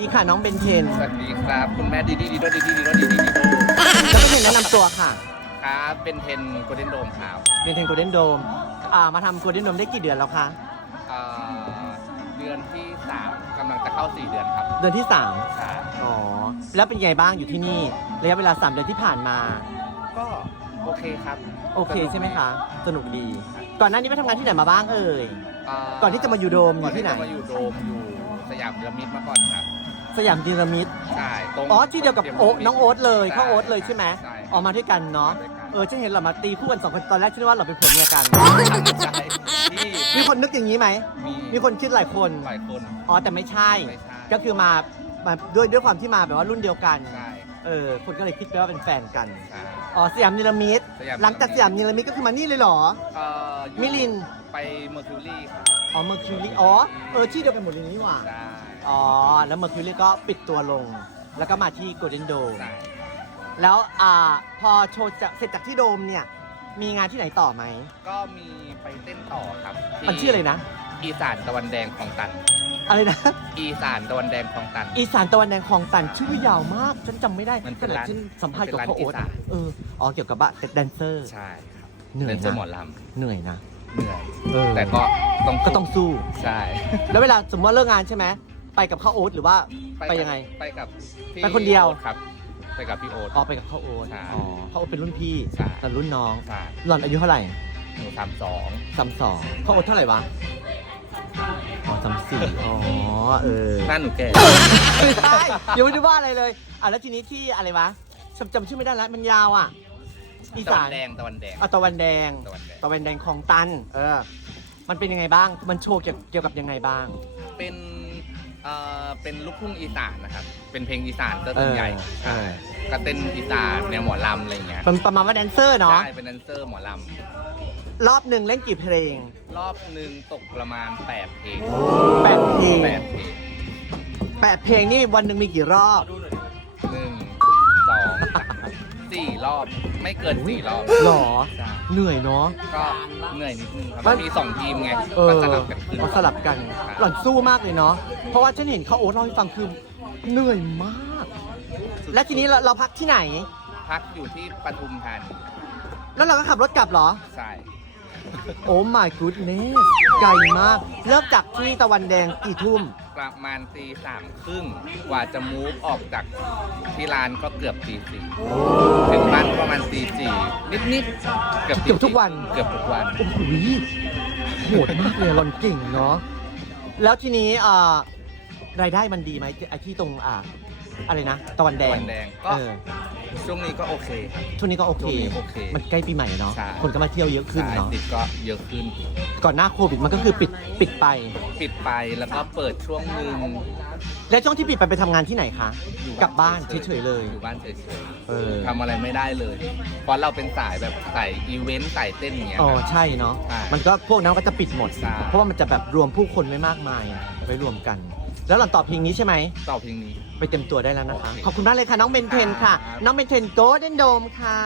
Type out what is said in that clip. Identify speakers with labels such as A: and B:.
A: ดีค่ะน้องเบนเทน
B: สวัสดีครับ คุณแม่ดีดีดีโดดีดีดีโดดีดีดีโด
A: น้องเบนเทนแนะนำตัวค่ะ
B: ครับเป็นเทนโกลเด้นโดมครับ
A: เบนเทนโกลเด้นโดมอ่ามาทำโกลเด้นโดมได้กี่เดือนแล้วคะ
B: เอ่อเดือนที่สามกำลังจะเข้าสี่เดือนครับ
A: เดือนที่สาม
B: ครับ
A: อ๋อแล้วเป็นไงบ้างอยู่ที่นี่ระยะเวลา3เดือนที่ผ่านมา
B: ก็โอเคครับ
A: โอเคใช่ไหมคะสนุกดี ก่อนหน้านี้ไปทำงานที่ไหนมาบ้างเอ่ย ก่อนที่จะมาอยู่โดมอยู่ที่
B: ที่
A: ไหน
B: จะมาอยู่โดมอยู่สยามพีระมิดมาก่อนครับ
A: สยามดีรามิด
B: ใช่ตรง
A: อ๋อที่เดียวกับโอ๊ตน้องโอ๊ตเลย
B: ใช่
A: เข้าโอ๊ตเลยใช่ไหม
B: ใช่
A: ออกมาด้วยกันเนาะ
B: ด้วยกัน
A: เออฉันเห็นเรามาตีคู่กันสองคนตอนแรกฉันว่าเราเป็นผัวเมียกัน
B: ใช่ที่
A: มีคนนึกอย่างนี้ไหม
B: มี
A: มีคนคิดหลายคน
B: หลายคน
A: อ๋อแต่ไม่ใช่
B: ไม่ใช่
A: ก็คือมามาด้วยด้วยความที่มาแบบว่ารุ่นเดียวกัน
B: ใช่
A: เออคนก็เลยคิดไปว่าเป็นแฟนกัน
B: ใช่
A: อ๋อสยามนิรมิต
B: สยาม
A: หลังจากสยามนิรมิตก็คือมานี่เลยเหรอ
B: เอ่ออยู่
A: มิลิน
B: ไปเมอร์คิวรี่ครับ
A: อ๋อเมอร์คิวรีอ๋อเออที่เดียวกันหมดเลยนี่หว่า
B: ใช่
A: อ๋อ แล้วเมอร์คิวรีก็ปิดตัวลง แล้วก็มาที่โกลเด้นโดม
B: ใช่
A: แล้วอ่าพอโชว์จะเสร็จจากที่โดมเนี่ย มีงานที่ไหนต่อไหม
B: ก็มีไปเต้นต่อครับที่
A: มันชื่ออะไรนะ
B: อีสานตะวันแดงของตัน
A: อะไรนะ
B: อีสานตะวันแดงของตัน
A: อีสานตะวันแดงคลองตันชื่อยาวมาก ฉันจำไม่ได้
B: มันเป็น
A: ขณะ
B: ร้าน
A: ฉันสัมภาษณ์กับ
B: มัน
A: พ่อ
B: เป็น
A: โอ๊ต
B: ร้านอีสาน
A: เอออ๋อเกี่ยวกับบ้านแดนเซอร์
B: ใช่ครับ
A: เหนื่อย
B: เป็นเจ้าหมอ
A: นะ
B: ล
A: เหนื่อยนะำ
B: เหนื่อย
A: เออ
B: แต่ก็ต้อง
A: ก็ต้องสู้
B: ใช่
A: แล้วเวลาสมมติว่าเลิกงานใช่ไหม ไปกับข้าวโอ๊ตหรือว่าไปยังไง
B: ไปกับพี่
A: ไปคนเดียว
B: โอ๊ตครับ ไปกับพี่โอ๊ต
A: ออกไปกับข้าวโอ๊ต
B: ใช่
A: อ๋อข้าวโอ๊ตเป็นรุ่นพี่
B: ใช่
A: แต่รุ่นน้อง
B: ใช่
A: หล่อนอายุเท่าไหร่
B: หนูสามสอง
A: สามสองข้าวโอ๊ตเท่าไหร่วะ อ๋อสามสี่อ๋อเออ
B: หน้าหนูแก่
A: ไม่ใช่ยังไม่ได้ว่าอะไรเลยอะแล้วทีนี้ที่อะไรวะจำจำชื่อไม่ได้แล้วมันยาวอะ อี
B: ตะวั
A: สาน
B: นแดงตะวันแดง
A: อะตะวันแดง
B: ตะวันแดง
A: ตะวันแดงของตัน เออ มันเป็นยังไงบ้าง มันโชว์เกี่ยวเกี่ยวกับยังไงบ้าง
B: เป็น เอ่อเป็นลูกทุ่งอีสานนะครับ เป็นเพลงอีสานก็ส่วนใหญ่
A: เออ
B: ใช่ก็เต้นอีสานแนวหมอลำอะไรอย่างเงี้ย
A: เป็นประมาณว่าแดนเซอร์เนาะ
B: ใช่เป็นแดนเซอร์หมอล
A: รอบหนึ่งเล่นกี่เพลงำ
B: รอบหนึ่งตกประมาณ8เพลง
A: แปดเพลง
B: แปดเพลง
A: แปดเพลงนี่วันหนึ่งมีกี่รอบ
B: หนึ่งสองสาม สี่รอบไม่เกินสี่รอบ
A: หรอ
B: ใช่
A: เหนื่อยเนาะ
B: ก็เหนื่อยนิดนึงครับ
A: มั
B: มันนมีสองทีมไง
A: เอ
B: ก็
A: อ
B: สลับกันขึ้น
A: เอาสลับกัน หล่อนสู้มากเลยเนาะ เพราะว่าฉันเห็นเขาโอ๊ตเล่าให้ฟังคือเหนื่อยมาก และทีนี้เราเราพักที่ไหน
B: พักอยู่ที่ปทุมธานี
A: แล้วเราก็ขับรถกลับเหรอ
B: ใช่
A: โอ้ my goodness ไกลมาก เริ่มจากที่ตะวันแดงกี่ทุ่ม
B: ประมาณตีสามครึ่งกว่าจะมูฟออกจากที่ร้านก็เกือบตีสี่ถึงบ้านประมาณตีสี่นิดๆเกือบตี
A: เกือบทุกวัน
B: เกือบทุกวัน
A: โอ้โหโหดมากเลยรอนเก่งเนาะแล้วทีนี้อ่ารายได้มันดีไหมไอ้ที่ตรงอ่า อะไรนะ ตะวันแดง
B: ตะวันแดงก็
A: เออ
B: ช่วงนี้ก็โอเคครับ
A: ช่วงนี้ก็โอเค
B: ช่วงนี้โอเค
A: มันใกล้ปีใหม่เนาะ
B: ใช่
A: คนก็มาเที่ยวเยอะขึ้น
B: ใช่
A: เนาะ
B: ติดก็เยอะขึ้น
A: ก่อนหน้าโควิดมันก็คือปิดปิดไป
B: ปิดไปแล้วก็เปิดช่วงหนึ่ง
A: และช่วงที่ปิดไปไปทำงานที่ไหนคะกลับบ้านเฉยๆเลย
B: อยู่บ้านเฉย
A: เออ
B: ๆทำอะไรไม่ได้เลย เพราะเราเป็นสายแบบสายอีเวนต์สายเต้นอย่างเงี้ย
A: อ๋อ
B: ครับ
A: ใช่เนาะ
B: ใช่
A: มันก็พวกนั้นก็จะปิดหมด
B: ใช่
A: เพราะว่ามันจะแบบรวมผู้คนไว้มากมายไว้รวมกัน แล้วหลังตอบเพลงนี้ใช่ไหม
B: ต่อเพลงนี้
A: ไปเต็มตัวได้แล้วนะคะ
B: โอเค
A: ขอบคุณมากเลยค่ะ น้องเบนเทนค่ะ
B: ครับ
A: น้องเบนเทนโกลเด้นโดมค่ะ